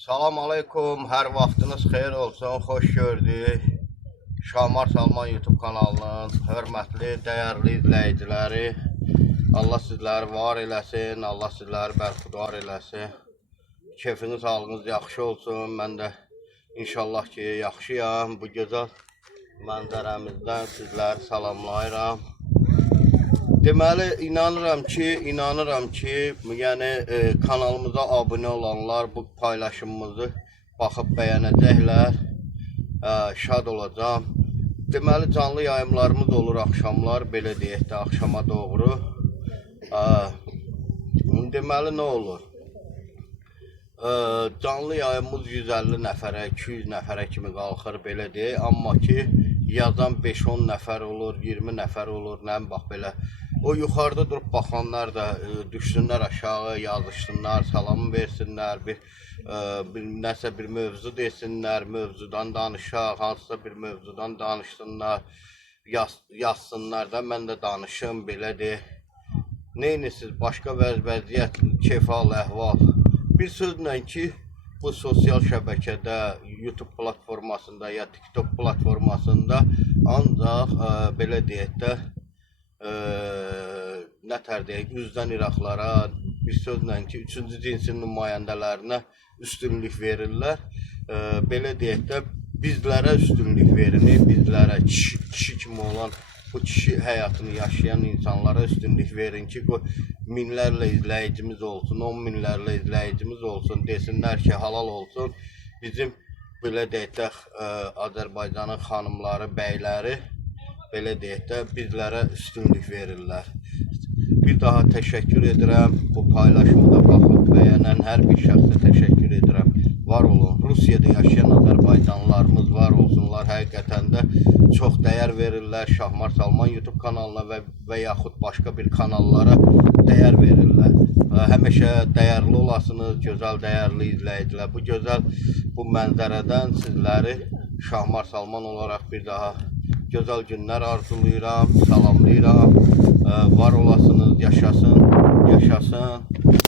Salam aleykum, hər vaxtınız xeyir olsun, xoş gördük. Şahmar Salman YouTube kanalının hörmətli, dəyərli izləyiciləri. Allah sizləri var eləsin, Allah sizləri bərxudar eləsin. Keyfiniz, halınız yaxşı olsun, mən də inşallah ki, yaxşıyam. Bu gözəl mənzərəmizdən sizləri salamlayıram. Deməli, inanıram ki, yəni kanalımıza abunə olanlar bu paylaşımımızı baxıb bəyənəcəklər. Şad olacağam. Deməli, canlı yayımlarımız olur axşamlar, belə deyək də, axşama doğru. Deməli, nə olur? Canlı yayımımız 150 nəfərə, 200 nəfərə kimi qalxır, belə deyək. Amma ki, yazan 5-10 nəfər olur, 20 nəfər olur, nəm bax belə. O yuxarıda durub baxanlar da düşsünlər aşağı, yazışsınlar, salamı versinlər, nəsə bir mövzu desinlər, mövzudan danışaq, hansısa bir mövzudan danışsınlar, yazsınlar da, mən də danışım, belə deyək. Neynəsiz, başqa vəziyyət, keyfal, əhval. Bir sözlə ki, bu sosial şəbəkədə, YouTube platformasında ya TikTok platformasında ancaq belə deyək də, nətər deyək, üzdən İraqlara, bir sözlə ki, 3-cü cinsin nümayəndələrinə üstünlük verirlər. Belə deyək də, bizlərə üstünlük verilir, bizlərə kişi kimi olan, bu kişi həyatını yaşayan insanlara üstünlük verin ki, minlərlə izləyicimiz olsun, 10 minlərlə izləyicimiz olsun, desinlər ki, halal olsun. Bizim, belə deyək də, Azərbaycanın xanımları, bəyləri, belə deyək də, bizlərə üstünlük verirlər. Bir daha təşəkkür edirəm, bu paylaşımda baxıb bəyənən hər bir şəxsə təşəkkür edirəm. Var olun, Rusiyada yaşayan Azərbaycanlılarımız var olsunlar, həqiqətən də çox dəyər verirlər. Şahmar Salman YouTube kanalına və yaxud başqa bir kanallara dəyər verirlər. Həmişə dəyərli olasınız, gözəl, dəyərli izləyicilər. Bu gözəl, bu mənzərədən sizləri Şahmar Salman olaraq bir daha gözəl günlər arzulayıram, salamlayıram. Var olasınız, yaşasın, yaşasın.